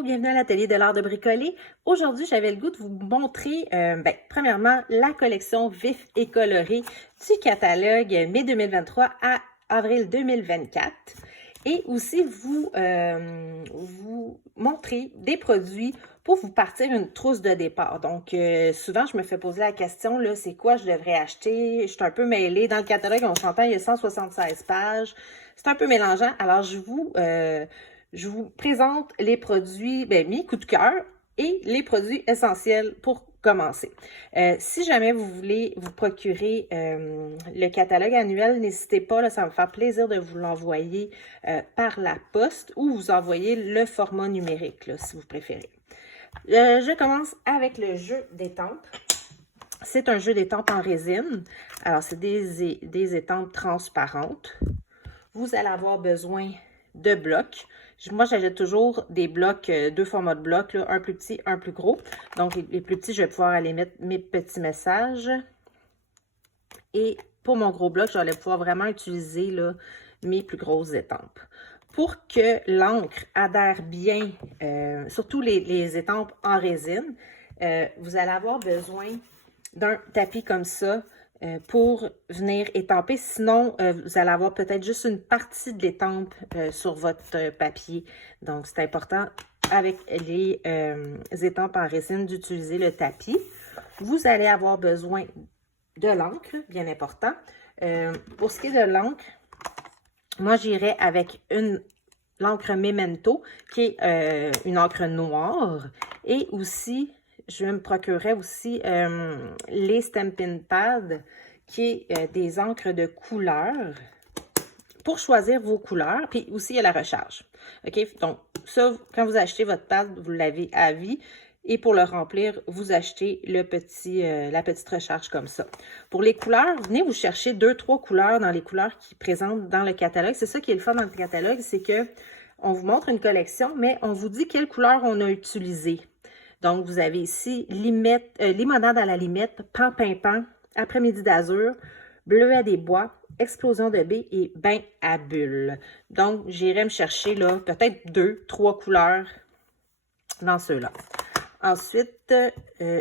Bonjour, bienvenue à l'atelier de l'art de bricoler. Aujourd'hui, j'avais le goût de vous montrer, premièrement, la collection Vif et coloré du catalogue mai 2023 à avril 2024 et aussi vous montrer des produits pour vous partir une trousse de départ. Donc, souvent, je me fais poser la question, là, c'est quoi je devrais acheter? Je suis un peu mêlée. Dans le catalogue, on s'entend, il y a 176 pages. C'est un peu mélangeant. Alors, je vous présente les produits, mes coups de cœur et les produits essentiels pour commencer. Si jamais vous voulez vous procurer le catalogue annuel, n'hésitez pas, là, ça va me faire plaisir de vous l'envoyer par la poste ou vous envoyer le format numérique, là, si vous préférez. Je commence avec le jeu d'étampes. C'est un jeu d'étampes en résine. Alors, c'est des étampes transparentes. Vous allez avoir besoin de blocs. Moi, j'achète toujours des blocs, deux formats de blocs, là, un plus petit, un plus gros. Donc, les plus petits, je vais pouvoir aller mettre mes petits messages. Et pour mon gros bloc, j'allais pouvoir vraiment utiliser là, mes plus grosses étampes. Pour que l'encre adhère bien, surtout les étampes en résine, vous allez avoir besoin d'un tapis comme ça pour venir étamper. Sinon, vous allez avoir peut-être juste une partie de l'étampe sur votre papier. Donc, c'est important avec les étampes en résine d'utiliser le tapis. Vous allez avoir besoin de l'encre, bien important. Pour ce qui est de l'encre, moi, j'irai avec l'encre Memento, qui est une encre noire. Et aussi, je me procurerai aussi les Stampin' Pad, qui est des encres de couleur pour choisir vos couleurs. Puis aussi, il y a la recharge. OK? Donc, ça, quand vous achetez votre pad, vous l'avez à vie. Et pour le remplir, vous achetez la petite recharge comme ça. Pour les couleurs, venez vous chercher 2-3 couleurs dans les couleurs qui présentent dans le catalogue. C'est ça qui est le fun dans le catalogue, c'est que on vous montre une collection, mais on vous dit quelle couleur on a utilisée. Donc, vous avez ici limonade à la limette, pan-pimpant, après-midi d'azur, bleuet des bois, explosion de baies et bain à bulles. Donc, j'irai me chercher là peut-être 2-3 couleurs dans ceux-là. Ensuite,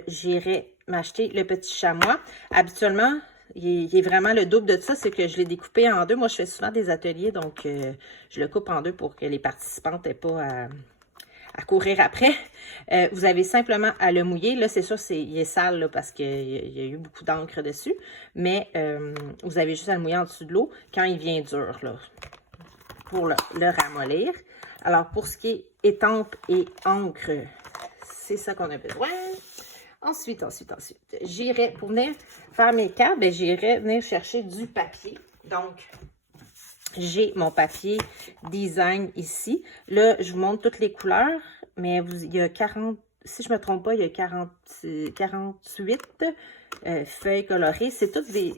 j'irai m'acheter le petit chamois. Habituellement, il est vraiment le double de ça, c'est que je l'ai découpé en deux. Moi, je fais souvent des ateliers, donc je le coupe en deux pour que les participantes n'aient pas à courir après. Vous avez simplement à le mouiller. Là, c'est sûr, il est sale là, parce qu'il y a eu beaucoup d'encre dessus, mais vous avez juste à le mouiller en dessous de l'eau quand il vient dur, là, pour le ramollir. Alors, pour ce qui est étampe et encre, c'est ça qu'on a besoin. Ensuite, j'irai, pour venir faire mes cartes, j'irai venir chercher du papier. Donc, j'ai mon papier design ici. Là, je vous montre toutes les couleurs, mais il y a 40, si je ne me trompe pas, il y a 48 feuilles colorées. C'est tout du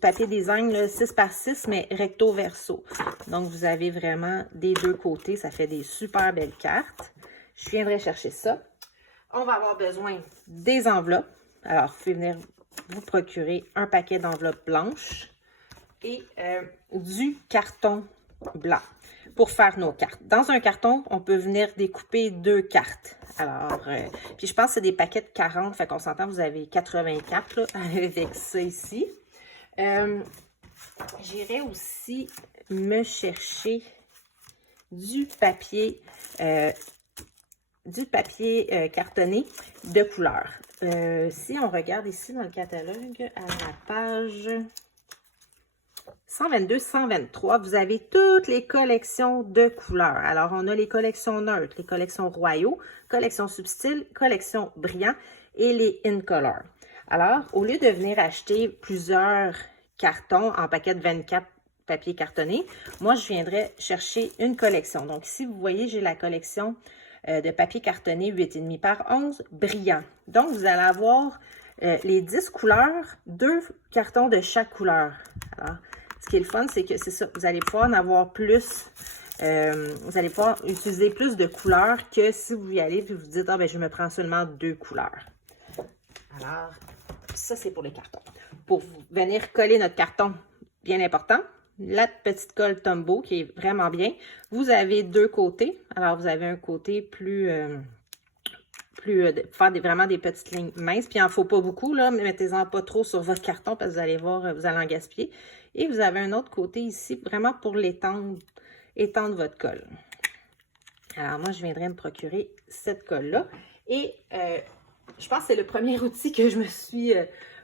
papier design, là, 6 par 6, mais recto verso. Donc, vous avez vraiment des deux côtés. Ça fait des super belles cartes. Je viendrai chercher ça. On va avoir besoin des enveloppes. Alors, vous pouvez venir vous procurer un paquet d'enveloppes blanches et du carton blanc pour faire nos cartes. Dans un carton, on peut venir découper 2 cartes. Alors, puis je pense que c'est des paquets de 40, fait qu'on s'entend, vous avez 84 là, avec ça ici. J'irai aussi me chercher du papier cartonné de couleur. Si on regarde ici dans le catalogue, à la page 122-123, vous avez toutes les collections de couleurs. Alors, on a les collections neutres, les collections royaux, collections subtiles, collections brillants et les in color. Alors, au lieu de venir acheter plusieurs cartons en paquet de 24 papiers cartonnés, moi, je viendrais chercher une collection. Donc, ici, vous voyez, j'ai la collection de papier cartonné 8,5 par 11, brillant. Donc, vous allez avoir les 10 couleurs, 2 cartons de chaque couleur. Alors, ce qui est le fun, c'est que c'est ça, vous allez pouvoir en avoir plus, vous allez pouvoir utiliser plus de couleurs que si vous y allez et vous dites, je me prends seulement 2 couleurs. Alors, ça, c'est pour les cartons. Pour venir coller notre carton, bien important, la petite colle Tombow qui est vraiment bien. Vous avez deux côtés. Alors, vous avez un côté plus faire vraiment des petites lignes minces. Puis, il n'en faut pas beaucoup, là. Mettez-en pas trop sur votre carton parce que vous allez voir, vous allez en gaspiller. Et vous avez un autre côté ici, vraiment pour l'étendre, étendre votre colle. Alors, moi, je viendrai me procurer cette colle-là. Et je pense que c'est le premier outil que je me suis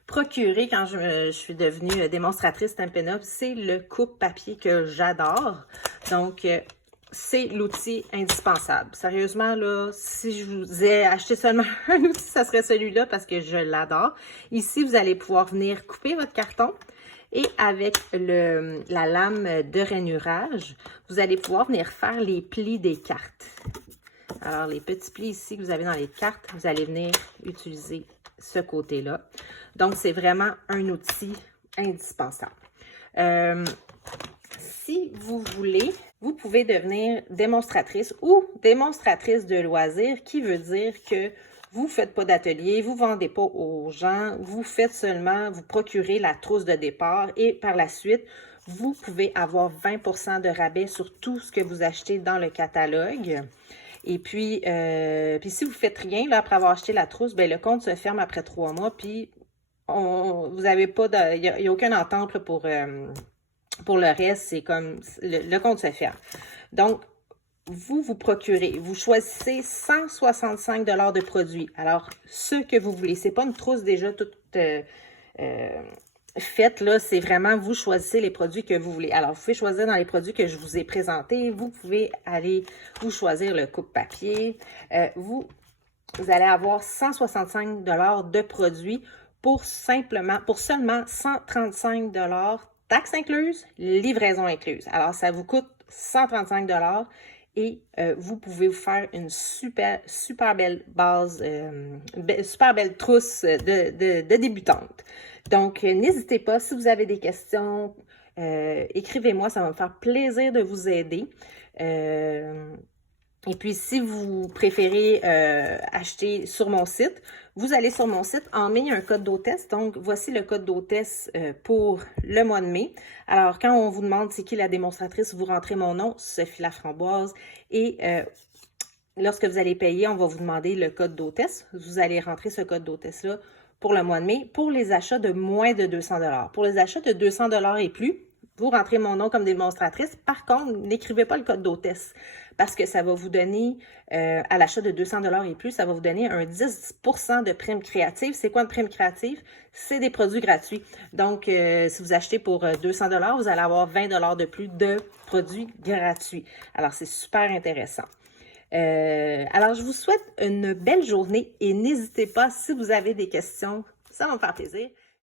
procuré quand je suis devenue démonstratrice Stampin' Up. C'est le coupe-papier que j'adore. Donc, c'est l'outil indispensable. Sérieusement, là, si je vous ai acheté seulement un outil, ça serait celui-là parce que je l'adore. Ici, vous allez pouvoir venir couper votre carton. Et avec la lame de rainurage, vous allez pouvoir venir faire les plis des cartes. Alors, les petits plis ici que vous avez dans les cartes, vous allez venir utiliser ce côté-là. Donc, c'est vraiment un outil indispensable. Si vous voulez, vous pouvez devenir démonstratrice ou démonstratrice de loisirs, qui veut dire que vous ne faites pas d'atelier, vous ne vendez pas aux gens, vous faites seulement, vous procurez la trousse de départ et par la suite, vous pouvez avoir 20% de rabais sur tout ce que vous achetez dans le catalogue. Et puis si vous ne faites rien, là, après avoir acheté la trousse, bien, le compte se ferme après 3 mois, puis vous n'avez pas de. Il n'y a aucune entente là, pour le reste, c'est comme le compte se ferme. Donc, vous procurez, vous choisissez 165 $ de produits. Alors, ce que vous voulez, c'est pas une trousse déjà toute faite, là, c'est vraiment, vous choisissez les produits que vous voulez. Alors, vous pouvez choisir dans les produits que je vous ai présentés, vous pouvez aller vous choisir le coupe-papier. Vous allez avoir 165 $ de produits pour seulement 135 $, taxes incluses, livraison incluse. Alors, ça vous coûte 135 $ et vous pouvez vous faire une super belle base, super belle trousse de débutante. Donc, n'hésitez pas, si vous avez des questions, écrivez-moi, ça va me faire plaisir de vous aider. Et puis, si vous préférez acheter sur mon site, vous allez sur mon site, en mai, il y a un code d'hôtesse. Donc, voici le code d'hôtesse pour le mois de mai. Alors, quand on vous demande c'est qui la démonstratrice, vous rentrez mon nom, Sophie Laframboise. Et lorsque vous allez payer, on va vous demander le code d'hôtesse. Vous allez rentrer ce code d'hôtesse-là pour le mois de mai pour les achats de moins de 200 $. Pour les achats de 200 $ et plus, vous rentrez mon nom comme démonstratrice. Par contre, n'écrivez pas le code d'hôtesse parce que ça va vous donner, à l'achat de 200 $ et plus, ça va vous donner un 10% de prime créative. C'est quoi une prime créative? C'est des produits gratuits. Donc, si vous achetez pour 200 $, vous allez avoir 20 $ de plus de produits gratuits. Alors, c'est super intéressant. Alors, je vous souhaite une belle journée et n'hésitez pas, si vous avez des questions, ça va me faire plaisir.